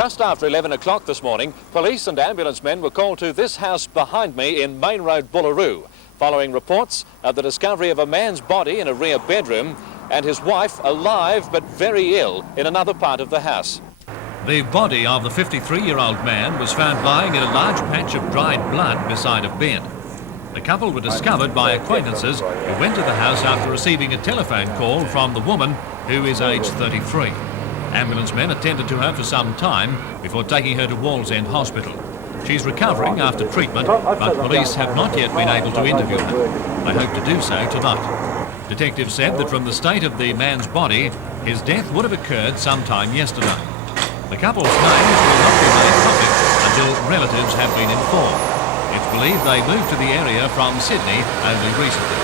Just after 11 o'clock this morning, police and ambulance men were called to this house behind me in Main Road, Bullaroo, following reports of the discovery of a man's body in a rear bedroom and his wife alive but very ill in another part of the house. The body of the 53-year-old man was found lying in a large patch of dried blood beside a bed. The couple were discovered by acquaintances who went to the house after receiving a telephone call from the woman, who is aged 33. Ambulance men attended to her for some time before taking her to Wallsend Hospital. She's recovering after treatment, but police have not yet been able to interview her. They hope to do so tonight. Detectives said that from the state of the man's body, his death would have occurred sometime yesterday. The couple's names will not be made public until relatives have been informed. It's believed they moved to the area from Sydney only recently.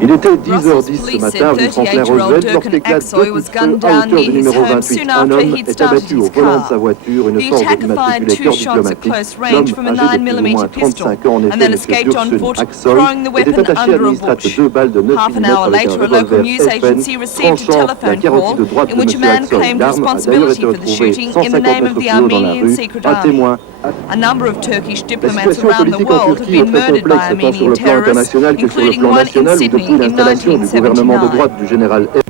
Il était 10h10 ce matin rue Franklin-Roosevelt lorsqu'éclate deux coups de feu à hauteur du numéro 28. Un homme est abattu au volant de sa voiture, une sorte d'immatriculé diplomatique. L'homme, âgé de plus ou moins 35 ans, en effet, M. Dursun Axol, était attaché à l'administrate 2 balles de 9 mm avec un revolver FN, tranchant la carotide de droite de M. Axol. L'arme a d'ailleurs été retrouvée 150 mètres plus haut dans la rue. Un témoin. A number of Turkish diplomats around the world have been murdered by Armenian terrorists, including one in Sydney in 1979.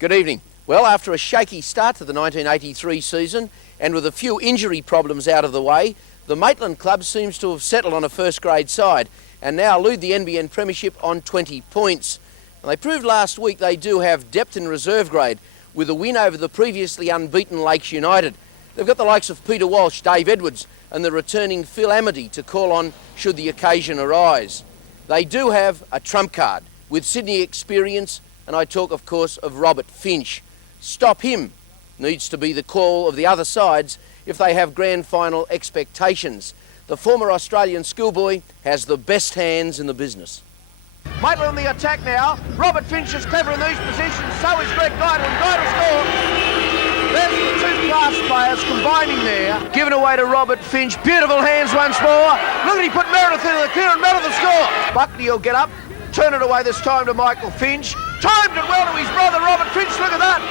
Good evening. Well, after a shaky start to the 1983 season and with a few injury problems out of the way, the Maitland club seems to have settled on a first-grade side and now lead the NBN Premiership on 20 points. And they proved last week they do have depth in reserve grade with a win over the previously unbeaten Lakes United. They've got the likes of Peter Walsh, Dave Edwards and the returning Phil Amity to call on should the occasion arise. They do have a trump card with Sydney experience, and I talk, of course, of Robert Finch. Stop him needs to be the call of the other sides if they have grand final expectations. The former Australian schoolboy has the best hands in the business. Maitland on the attack now. Robert Finch is clever in these positions. So is Greg Geidel. Geidel scored. There's the two class players combining there. Given away to Robert Finch. Beautiful hands once more. Look at he put Meredith into the clear and Meredith score. Buckley will get up. Turn it away this time to Michael Finch. Timed it well to his brother Robert Finch. Look at that.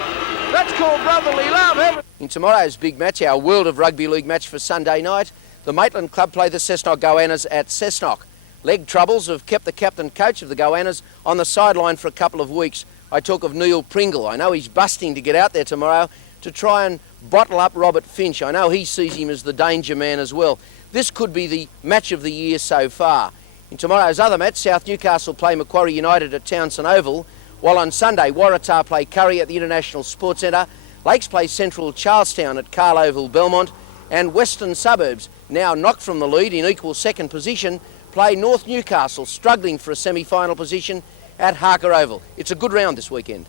That's called brotherly love. In tomorrow's big match, our World of Rugby League match for Sunday night, the Maitland club play the Cessnock Goannas at Cessnock. Leg troubles have kept the captain coach of the Goannas on the sideline for a couple of weeks. I talk of Neil Pringle. I know he's busting to get out there tomorrow to try and bottle up Robert Finch. I know he sees him as the danger man as well. This could be the match of the year so far. In tomorrow's other match, South Newcastle play Macquarie United at Townsend Oval, while on Sunday, Waratah play Curry at the International Sports Centre, Lakes play Central Charlestown at Carl Oval Belmont, and Western Suburbs, now knocked from the lead in equal second position, play North Newcastle, struggling for a semi-final position at Harker Oval. It's a good round this weekend.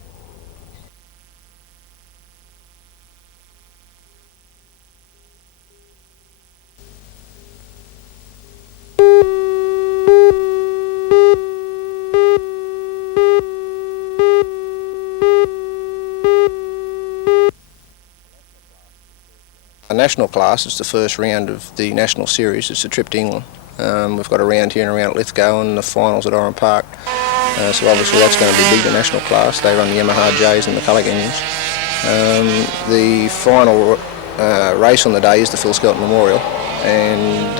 The national class is the first round of the national series. It's a trip to England. We've got a round here and a round at Lithgow and the finals at Oran Park. So obviously that's going to be big, the national class. They run the Yamaha Jays and the Culligans. The final race on the day is the Phil Skelton Memorial, and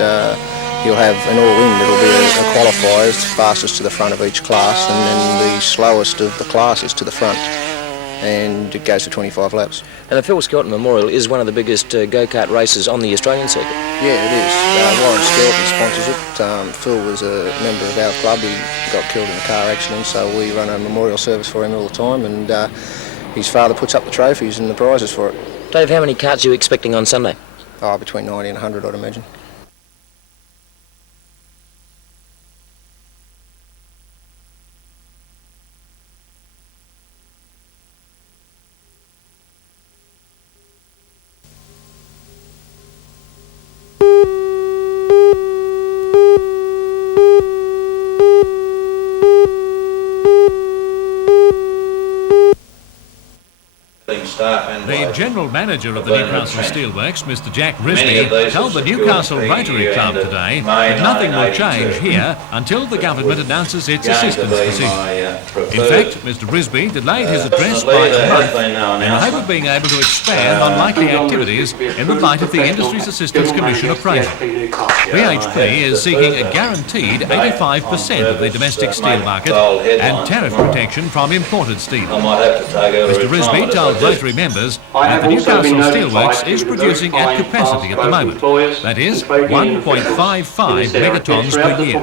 you'll have an all-in. It'll be a qualifiers, fastest to the front of each class, and then the slowest of the classes to the front. And it goes for 25 laps. And the Phil Skelton Memorial is one of the biggest go-kart races on the Australian circuit. Yeah, it is. Warren Skelton sponsors it. Phil was a member of our club. He got killed in a car accident, so we run a memorial service for him all the time, and his father puts up the trophies and the prizes for it. Dave, how many karts are you expecting on Sunday? Oh, between 90 and 100, I'd imagine. The general manager of the Newcastle Steelworks, Mr Jack Risby, told the Newcastle Rotary Club today that nothing will change here until the government announces its assistance decision. In fact, Mr Risby delayed his address by a month in the hope of being able to expand on likely activities in the light of the Industries Assistance Commission appraisal. BHP is seeking a guaranteed 85% of the domestic steel market and tariff protection from imported steel. Mr Risby told Rotary members that the Newcastle Steelworks is producing at capacity at the moment, that is 1.55 megatons per year.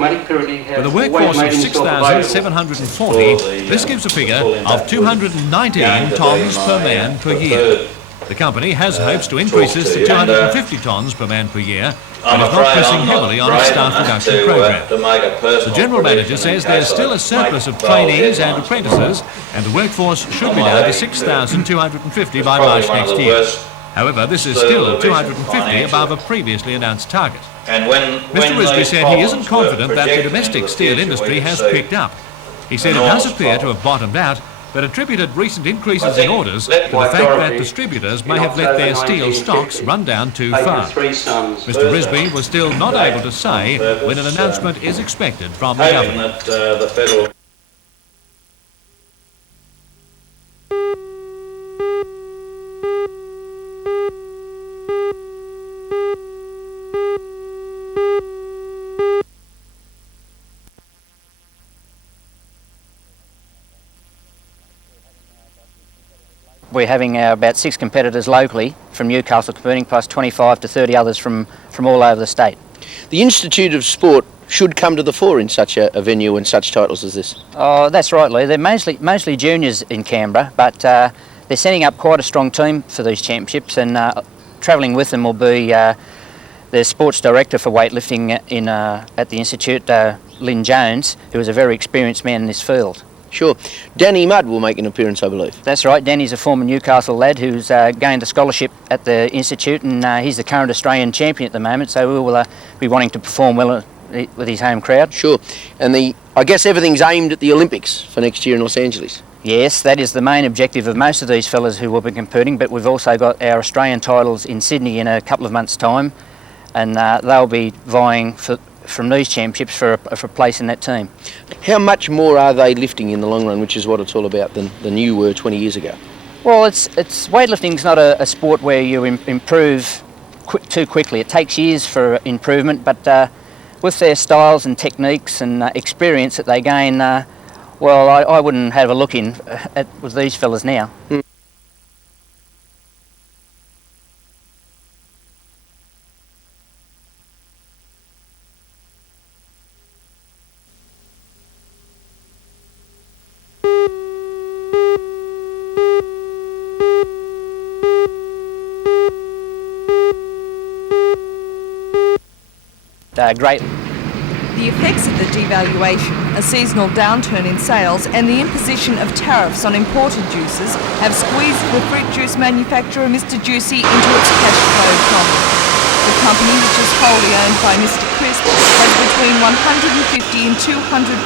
With a workforce of 6,740, this gives a figure of 219 tonnes per man per year. The company has hopes to increase this to 250 tonnes per man per year, and is not pressing heavily on its staff reduction program. The General Manager says there's still a surplus of trainees and apprentices, and the workforce should be down to 6,250 by March next year. However, this is still 250 above a previously announced target. Mr Risby said he isn't confident that the domestic steel industry has picked up. He said it does appear to have bottomed out, but attributed recent increases in orders to the fact that distributors may have let their steel stocks run down too far. Mr Risby was still not able to say when an announcement is expected from the government. We're having about 6 competitors locally from Newcastle competing, plus 25 to 30 others from all over the state. The Institute of Sport should come to the fore in such a venue and such titles as this. Oh, that's right, Lee. They're mostly juniors in Canberra, but they're setting up quite a strong team for these championships, and travelling with them will be the sports director for weightlifting at the Institute, Lynn Jones, who is a very experienced man in this field. Sure. Danny Mudd will make an appearance, I believe. That's right. Danny's a former Newcastle lad who's gained a scholarship at the Institute, and he's the current Australian champion at the moment, so we will be wanting to perform well with his home crowd. Sure. And I guess everything's aimed at the Olympics for next year in Los Angeles. Yes, that is the main objective of most of these fellas who will be competing, but we've also got our Australian titles in Sydney in a couple of months' time, and they'll be vying from these championships for a place in that team. How much more are they lifting in the long run, which is what it's all about, than you were 20 years ago? Well, weightlifting's not a sport where you improve too quickly. It takes years for improvement, but with their styles and techniques and experience that they gain, well, I wouldn't have a look with these fellas now. Great. The effects of the devaluation, a seasonal downturn in sales and the imposition of tariffs on imported juices have squeezed the fruit juice manufacturer Mr Juicy into its cash flow problem. The company, which is wholly owned by Mr Crisp, has between 150 and 200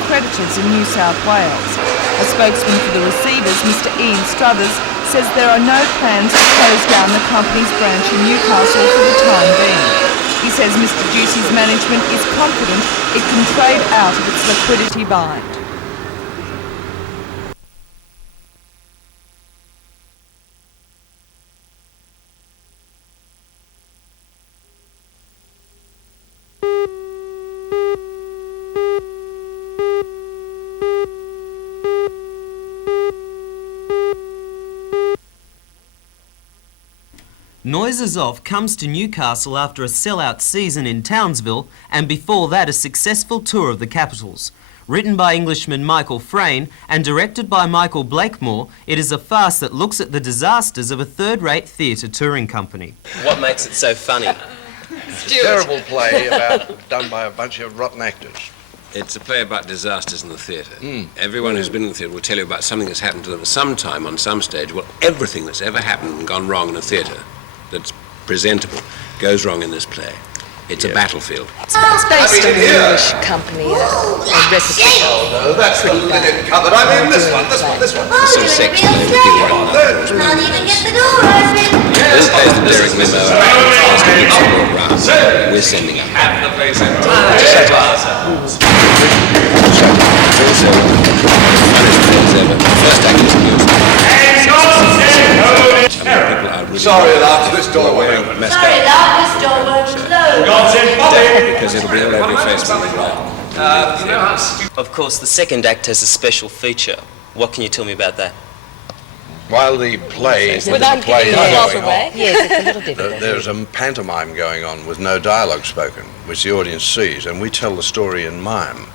creditors in New South Wales. A spokesman for the receivers, Mr Ian Struthers, says there are no plans to close down the company's branch in Newcastle for the time being. He says Mr Juicy's management is confident it can trade out of its liquidity bind. Noises Off comes to Newcastle after a sellout season in Townsville and before that a successful tour of the capitals. Written by Englishman Michael Frayn and directed by Michael Blakemore, it is a farce that looks at the disasters of a third-rate theatre touring company. What makes it so funny? It's a terrible play done by a bunch of rotten actors. It's a play about disasters in the theatre. Everyone who's been in the theatre will tell you about something that's happened to them at some time on some stage. Well, everything that's ever happened and gone wrong in a theatre that's presentable goes wrong in this play. It's a battlefield. It's based on an English company, a recipe. No, that's the linen cupboard. I mean this one. This is a section they would give right now. Can't even get the door open. This plays the direct memo asking each to go around. We're sending up. First act is closed. Sorry, love, this door won't open. Sorry, love, this door won't close. Because it'll be all over your face when we Of course, the second act has a special feature. What can you tell me about that? While the play is going on, Yes, it's a little different. there's a pantomime going on with no dialogue spoken, which the audience sees, and we tell the story in mime.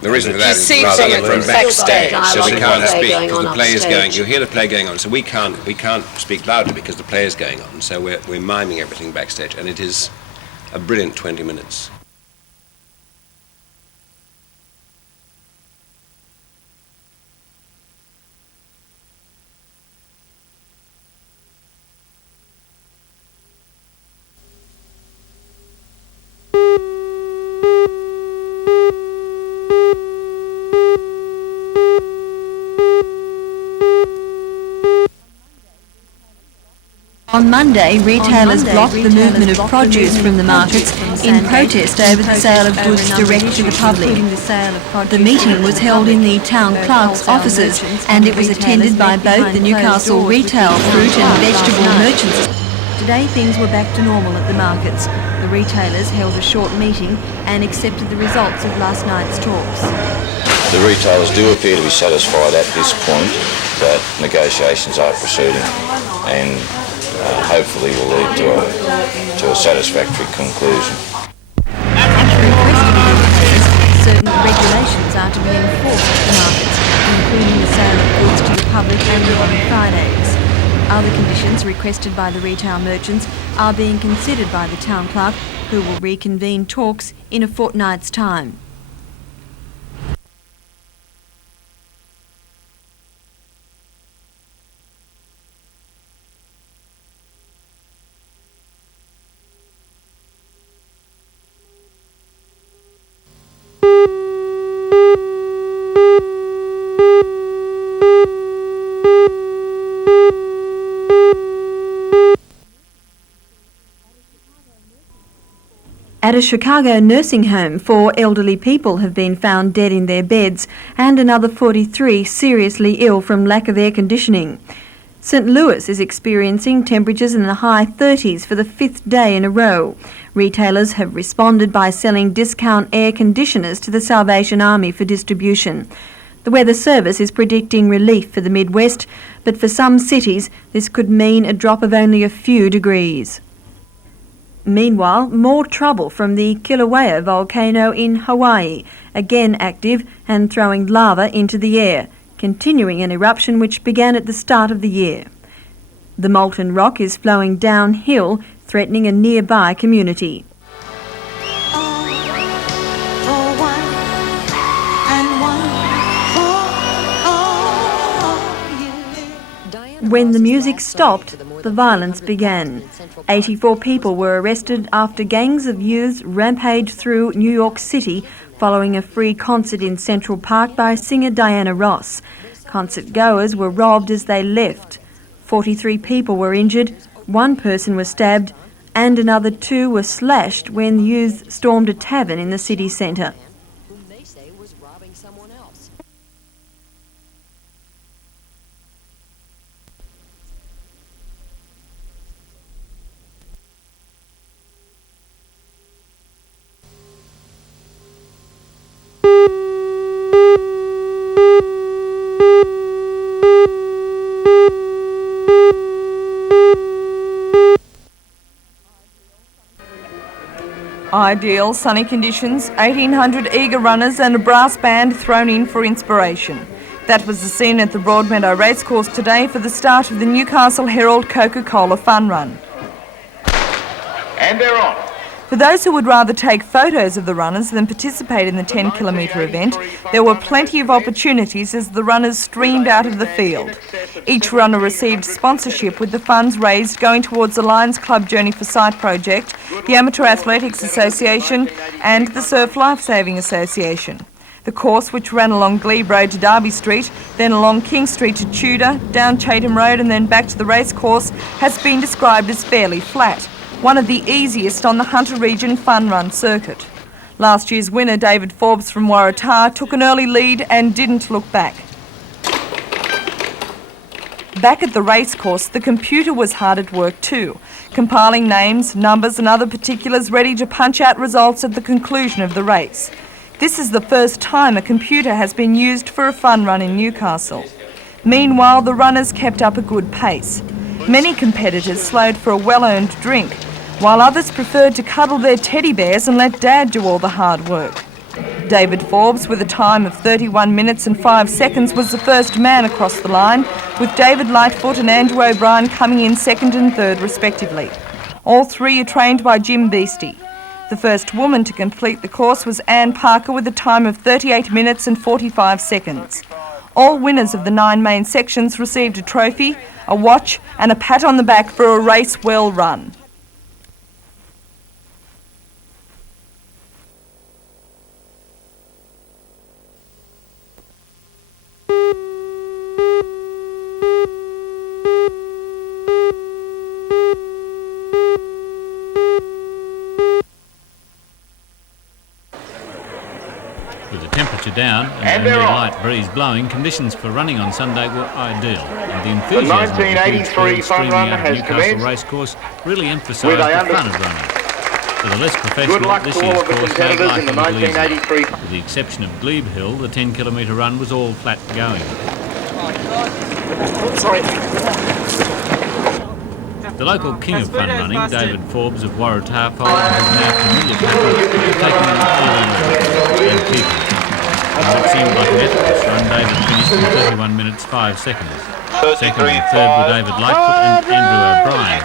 The reason for that is rather than from backstage, so we can't speak because the play is going. You hear the play going on, so we can't speak loudly because the play is going on. So we're miming everything backstage, and it is a brilliant 20 minutes. On Monday, retailers blocked the movement of produce from the markets in protest over the sale of goods direct to the public. The meeting was held in the town clerk's offices and it was attended by both the Newcastle retail, fruit and vegetable merchants. Today things were back to normal at the markets. The retailers held a short meeting and accepted the results of last night's talks. The retailers do appear to be satisfied at this point that negotiations are proceeding and hopefully will lead to a satisfactory conclusion. Certain regulations are to be enforced at the markets, including the sale of goods to the public only on Fridays. Other conditions requested by the retail merchants are being considered by the town clerk, who will reconvene talks in a fortnight's time. At a Chicago nursing home, 4 elderly people have been found dead in their beds and another 43 seriously ill from lack of air conditioning. St Louis is experiencing temperatures in the high 30s for the 5th day in a row. Retailers have responded by selling discount air conditioners to the Salvation Army for distribution. The Weather Service is predicting relief for the Midwest, but for some cities this could mean a drop of only a few degrees. Meanwhile, more trouble from the Kilauea volcano in Hawaii, again active and throwing lava into the air, continuing an eruption which began at the start of the year. The molten rock is flowing downhill, threatening a nearby community. When the music stopped, the violence began. 84 people were arrested after gangs of youths rampaged through New York City following a free concert in Central Park by singer Diana Ross. Concert goers were robbed as they left. 43 people were injured, 1 person was stabbed, and another 2 were slashed when the youths stormed a tavern in the city centre. Ideal sunny conditions, 1,800 eager runners and a brass band thrown in for inspiration. That was the scene at the Broadmeadow Racecourse today for the start of the Newcastle Herald Coca-Cola Fun Run. And they're on. For those who would rather take photos of the runners than participate in the 10-kilometre event, there were plenty of opportunities as the runners streamed out of the field. Each runner received sponsorship, with the funds raised going towards the Lions Club Journey for Sight project, the Amateur Athletics Association and the Surf Lifesaving Association. The course, which ran along Glebe Road to Derby Street, then along King Street to Tudor, down Chatham Road and then back to the racecourse, has been described as fairly flat, one of the easiest on the Hunter Region Fun Run circuit. Last year's winner, David Forbes from Waratah, took an early lead and didn't look back. Back at the racecourse, the computer was hard at work too, compiling names, numbers and other particulars ready to punch out results at the conclusion of the race. This is the first time a computer has been used for a fun run in Newcastle. Meanwhile, the runners kept up a good pace. Many competitors slowed for a well-earned drink, while others preferred to cuddle their teddy bears and let Dad do all the hard work. David Forbes, with a time of 31 minutes and 5 seconds, was the first man across the line, with David Lightfoot and Andrew O'Brien coming in second and third respectively. All three are trained by Jim Beastie. The first woman to complete the course was Anne Parker with a time of 38 minutes and 45 seconds. All winners of the 9 main sections received a trophy, a watch and a pat on the back for a race well run. With the temperature down and only a light breeze blowing, conditions for running on Sunday were ideal. And the enthusiasm of the kids streaming out of Newcastle Racecourse really emphasised the fun of running. For the less professional, this year's course made life a little easier. With the exception of Glebe Hill, the 10-kilometre run was all flat going. The local king of fun running, David Forbes of Waratah, followed his now familiar pattern, taking an early and keeping. As it seemed like an effortless run, David finished in 31 minutes 5 seconds. Second and third were David Lightfoot and Andrew O'Brien.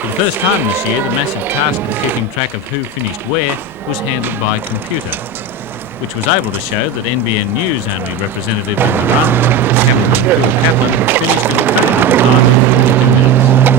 For the first time this year, the massive task of keeping track of who finished where was handled by a computer, which was able to show that NBN News only representative in the run, Captain Kaplan, finished in a credible time of 52 minutes.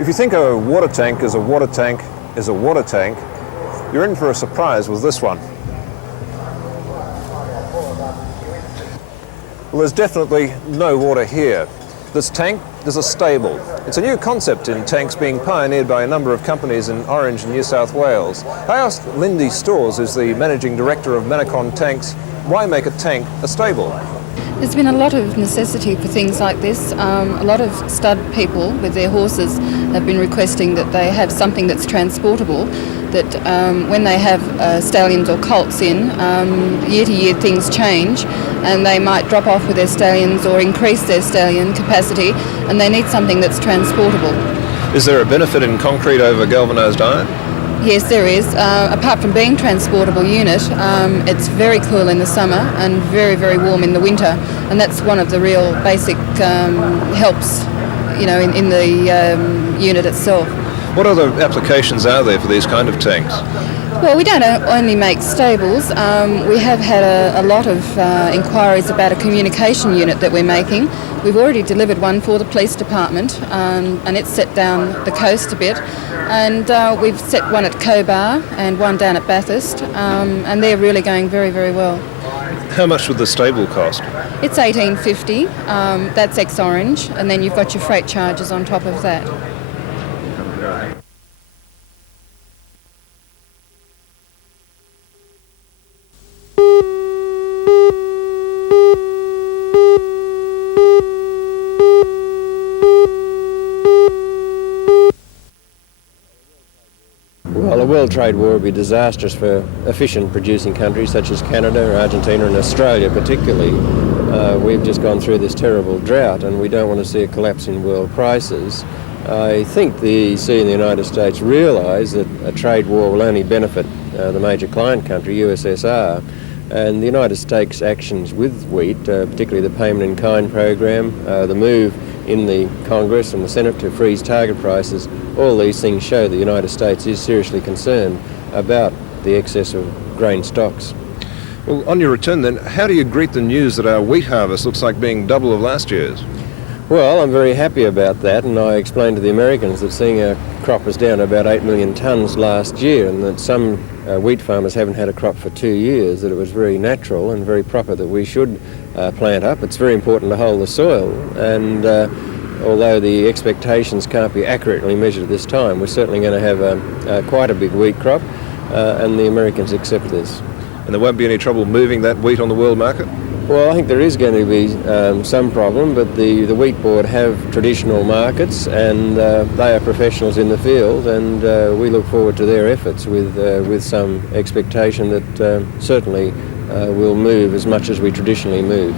If you think a water tank is a water tank is a water tank, you're in for a surprise with this one. Well, there's definitely no water here. This tank is a stable. It's a new concept in tanks being pioneered by a number of companies in Orange and New South Wales. I asked Lindy Stores, who's the managing director of Manacon Tanks, why make a tank a stable? There's been a lot of necessity for things like this. A lot of stud people with their horses have been requesting that they have something that's transportable, that when they have stallions or colts in, year to year things change and they might drop off with their stallions or increase their stallion capacity, and they need something that's transportable. Is there a benefit in concrete over galvanised iron? Yes, there is. Apart from being transportable unit, it's very cool in the summer and very, very warm in the winter, and that's one of the real basic helps, you know, in the unit itself. What other applications are there for these kind of tanks? Well, we don't only make stables. We have had a lot of inquiries about a communication unit that we're making. We've already delivered one for the police department, and it's set down the coast a bit. And we've set one at Cobar and one down at Bathurst, and they're really going very, very well. How much would the stable cost? It's $18.50. That's ex-orange, and then you've got your freight charges on top of that. Well, a world trade war would be disastrous for efficient producing countries such as Canada, Argentina and Australia particularly. We've just gone through this terrible drought and we don't want to see a collapse in world prices. I think the EEC and the United States realise that a trade war will only benefit the major client country, USSR, and the United States' actions with wheat, particularly the payment in kind program, the move in the Congress and the Senate to freeze target prices, all these things show the United States is seriously concerned about the excess of grain stocks. Well, on your return then, how do you greet the news that our wheat harvest looks like being double of last year's? Well, I'm very happy about that, and I explained to the Americans that seeing our crop was down to about 8 million tonnes last year and that some wheat farmers haven't had a crop for 2 years, that it was very natural and very proper that we should plant up. It's very important to hold the soil, and although the expectations can't be accurately measured at this time, we're certainly going to have quite a big wheat crop, and the Americans accept this. And there won't be any trouble moving that wheat on the world market? Well, I think there is going to be some problem, but the Wheat Board have traditional markets and they are professionals in the field, and we look forward to their efforts with some expectation that certainly we'll move as much as we traditionally move.